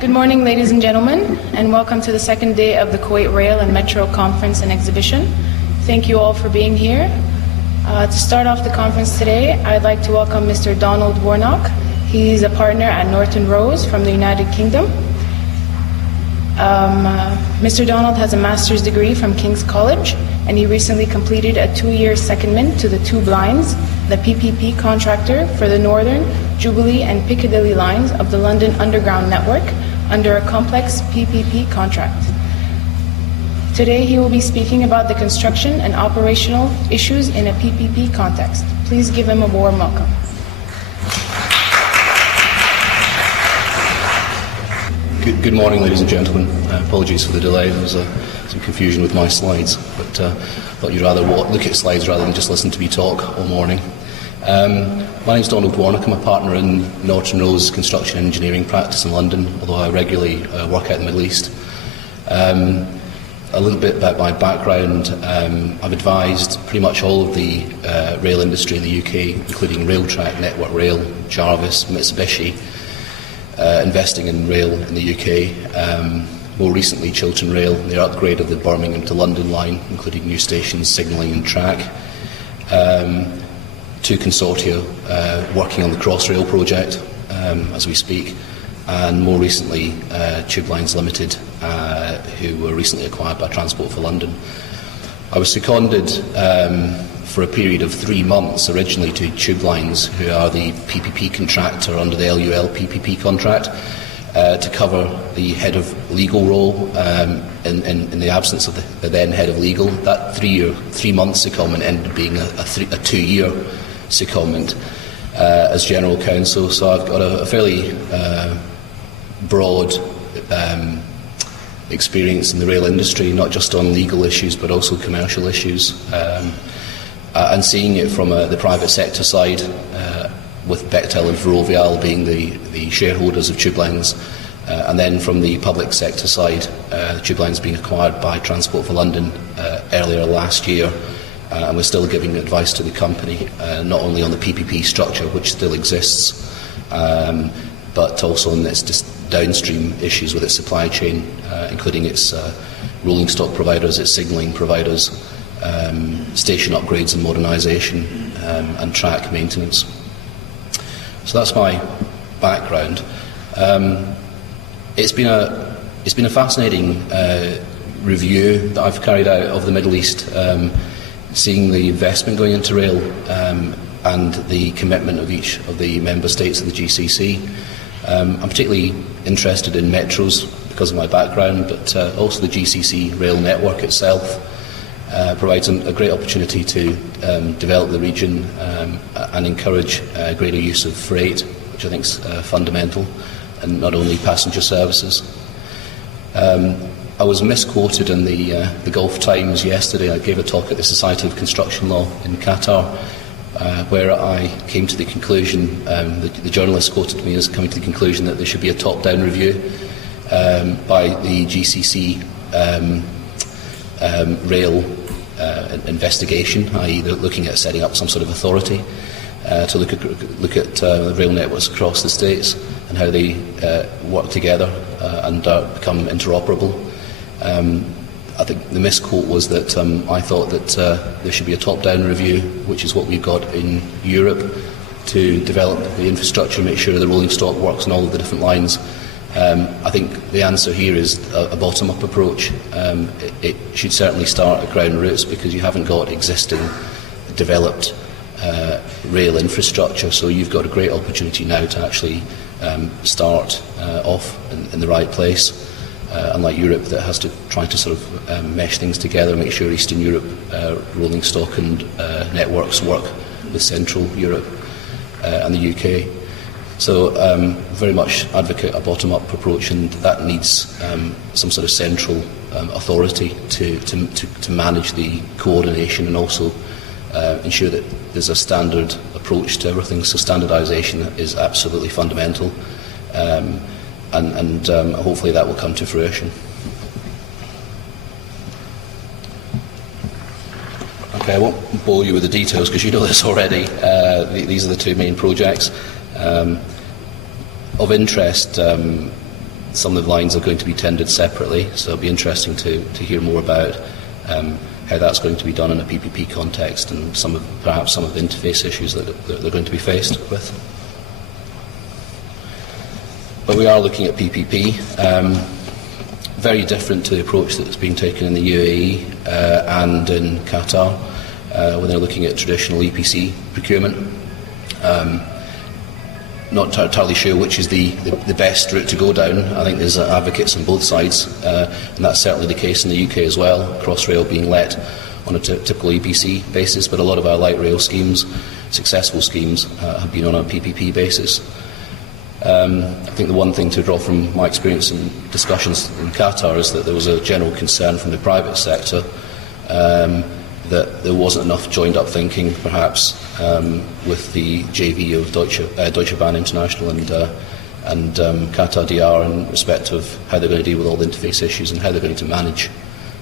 Good morning, ladies and gentlemen, and welcome to the second day of the Kuwait Rail and Metro Conference and Exhibition. Thank you all for being here. To start off the conference today, I'd like to welcome Mr. Donald Warnock. He's a partner at Norton Rose from the United Kingdom. Mr. Donald has a master's degree from King's College, and he recently completed a 2-year secondment to the Tube Lines, the PPP contractor for the Northern, Jubilee and Piccadilly lines of the London Underground network under a complex PPP contract. Today he will be speaking about the construction and operational issues in a PPP context. Please give him a warm welcome. Good morning, ladies and gentlemen. Apologies for the delay. There was some confusion with my slides, but thought you'd rather look at slides rather than just listen to me talk all morning. My name's Donald Warnock. I'm a partner in Norton Rose Construction and Engineering practice in London, although I regularly work out in the Middle East. A little bit about my background. I've advised pretty much all of the rail industry in the UK, including Railtrack, Network Rail, Jarvis, Mitsubishi, investing in rail in the UK. More recently, Chiltern Rail, their upgrade of the Birmingham to London line, including new stations, signalling and track. 2 consortia working on the Crossrail project as we speak, and more recently Tube Lines Limited, who were recently acquired by Transport for London. I was seconded for a period of 3 months originally to Tube Lines, who are the PPP contractor under the LUL PPP contract, to cover the head of legal role in the absence of the then head of legal. That 3 month secondment ended up being a 2-year secondment as General Counsel, so I've got a fairly broad experience in the rail industry, not just on legal issues but also commercial issues, and seeing it from the private sector side, with Bechtel and Ferrovial being the shareholders of Tube Lines, and then from the public sector side, Tube Lines being acquired by Transport for London earlier last year. And we're still giving advice to the company, not only on the PPP structure, which still exists, but also on its downstream issues with its supply chain, including its rolling stock providers, its signalling providers, station upgrades and modernisation, and track maintenance. So that's my background. It's been a fascinating review that I've carried out of the Middle East. Seeing the investment going into rail and the commitment of each of the member states of the GCC. I'm particularly interested in metros because of my background, but also the GCC rail network itself provides a great opportunity to develop the region and encourage greater use of freight, which I think is fundamental, and not only passenger services. I was misquoted in the Gulf Times yesterday. I gave a talk at the Society of Construction Law in Qatar, where I came to the conclusion, the journalist quoted me as coming to the conclusion that there should be a top-down review by the GCC rail investigation, i.e. they're looking at setting up some sort of authority to look at the rail networks across the states and how they work together and become interoperable. I think the misquote was that I thought that there should be a top-down review, which is what we've got in Europe, to develop the infrastructure, make sure the rolling stock works on all of the different lines. I think the answer here is a bottom-up approach. It should certainly start at ground roots, because you haven't got existing developed rail infrastructure, so you've got a great opportunity now to actually start off in the right place. Unlike Europe, that has to try to sort of mesh things together, make sure Eastern Europe rolling stock and networks work with Central Europe and the UK. So very much advocate a bottom-up approach, and that needs some sort of central authority to manage the coordination and also ensure that there's a standard approach to everything. So standardisation is absolutely fundamental. And hopefully that will come to fruition. Okay, I won't bore you with the details because you know this already. These are the 2 main projects. Of interest, Some of the lines are going to be tendered separately, so it'll be interesting to hear more about how that's going to be done in a PPP context and perhaps some of the interface issues that they're going to be faced with. But we are looking at PPP, very different to the approach that's been taken in the UAE and in Qatar, when they're looking at traditional EPC procurement. Not entirely sure which is the best route to go down. I think there's advocates on both sides, and that's certainly the case in the UK as well, Crossrail being let on a typical EPC basis, but a lot of our light rail schemes, successful schemes, have been on a PPP basis. I think the one thing to draw from my experience in discussions in Qatar is that there was a general concern from the private sector that there wasn't enough joined-up thinking, perhaps, with the JV of Deutsche Bahn International and Qatar DR in respect of how they're going to deal with all the interface issues and how they're going to manage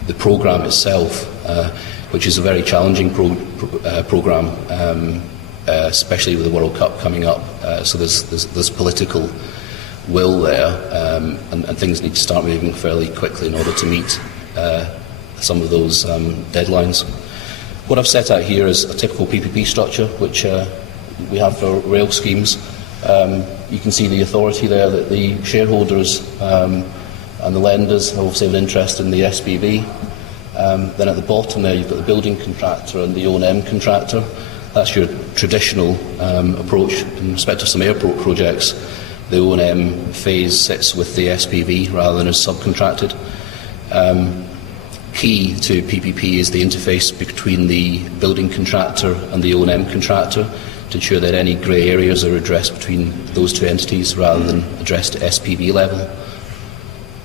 the programme itself, which is a very challenging programme, especially with the World Cup coming up. So there's political will there, and things need to start moving fairly quickly in order to meet some of those deadlines. What I've set out here is a typical PPP structure, which we have for rail schemes. You can see the authority there, that the shareholders and the lenders obviously have an interest in the SPV. Then at the bottom there you've got the building contractor and the O&M contractor. That's your traditional approach. In respect of some airport projects, the O&M phase sits with the SPV rather than as subcontracted. Key to PPP is the interface between the building contractor and the O&M contractor to ensure that any grey areas are addressed between those two entities rather than addressed at SPV level.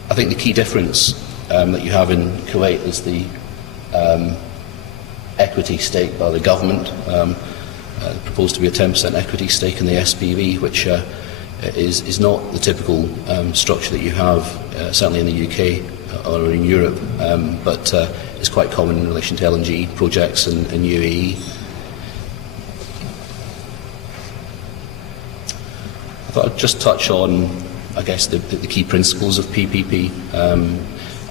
I think the key difference that you have in Kuwait is the equity stake by the government, proposed to be a 10% equity stake in the SPV, which is not the typical structure that you have, certainly in the UK or in Europe, but is quite common in relation to LNG projects in UAE. I thought I'd just touch on, I guess, the key principles of PPP.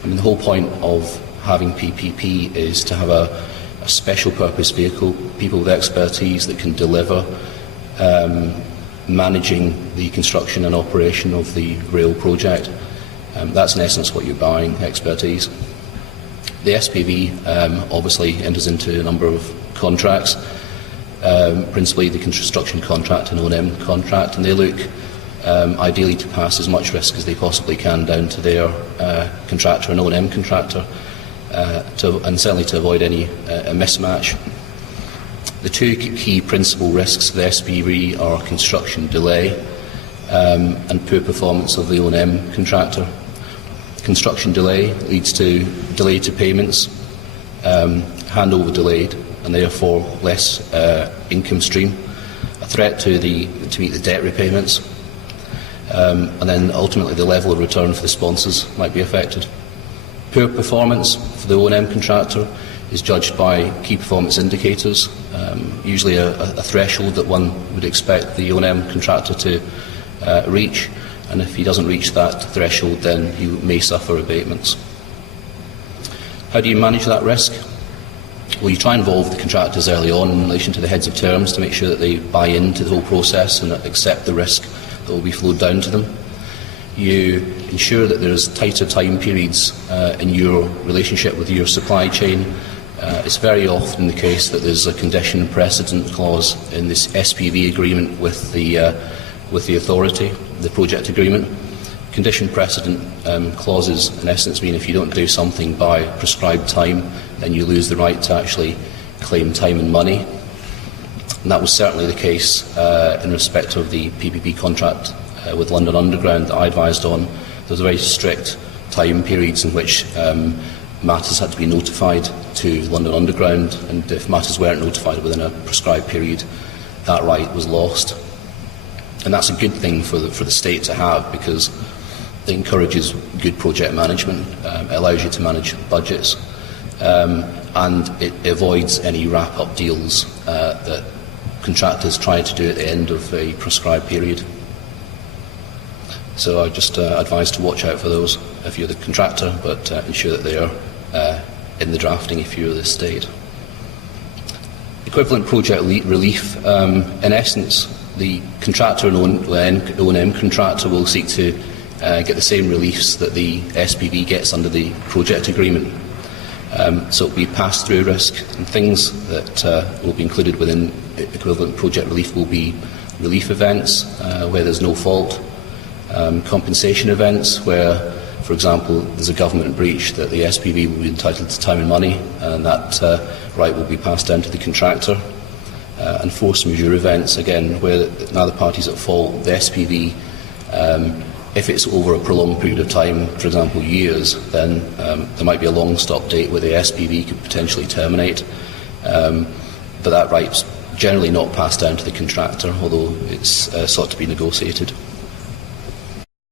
The whole point of having PPP is to have a special purpose vehicle, people with expertise that can deliver, managing the construction and operation of the rail project. That's in essence what you're buying, expertise. The SPV obviously enters into a number of contracts, principally the construction contract and O&M contract, and they look ideally to pass as much risk as they possibly can down to their contractor and O&M contractor, and certainly to avoid any mismatch. The two key principal risks of the SPV are construction delay and poor performance of the O&M contractor. Construction delay leads to delay to payments, handover delayed, and therefore less income stream, a threat to meet the debt repayments, and then ultimately the level of return for the sponsors might be affected. Poor performance for the O&M contractor is judged by key performance indicators, usually a threshold that one would expect the O&M contractor to reach, and if he doesn't reach that threshold, then he may suffer abatements. How do you manage that risk? Well, you try and involve the contractors early on in relation to the heads of terms to make sure that they buy into the whole process and accept the risk that will be flowed down to them. You ensure that there's tighter time periods in your relationship with your supply chain. It's very often the case that there's a condition precedent clause in this SPV agreement with the authority, the project agreement. Condition precedent clauses in essence mean if you don't do something by prescribed time, then you lose the right to actually claim time and money. And that was certainly the case in respect of the PPP contract with London Underground that I advised on. There was a very strict time periods in which matters had to be notified to London Underground, and if matters weren't notified within a prescribed period, that right was lost. And that's a good thing for the state to have, because it encourages good project management, it allows you to manage budgets, and it avoids any wrap-up deals that contractors try to do at the end of a prescribed period. So I just advise to watch out for those if you're the contractor, but ensure that they are in the drafting if you're the estate. Equivalent project relief, in essence, the contractor and O&M contractor will seek to get the same reliefs that the SPV gets under the project agreement. So it will be pass-through risk, and things that will be included within equivalent project relief will be relief events where there's no fault, compensation events where, for example, there's a government breach that the SPV will be entitled to time and money, and that right will be passed down to the contractor, and force majeure events, again, where neither party's at fault. The SPV, if it's over a prolonged period of time, for example years, then there might be a long stop date where the SPV could potentially terminate, but that right's generally not passed down to the contractor, although it's sought to be negotiated.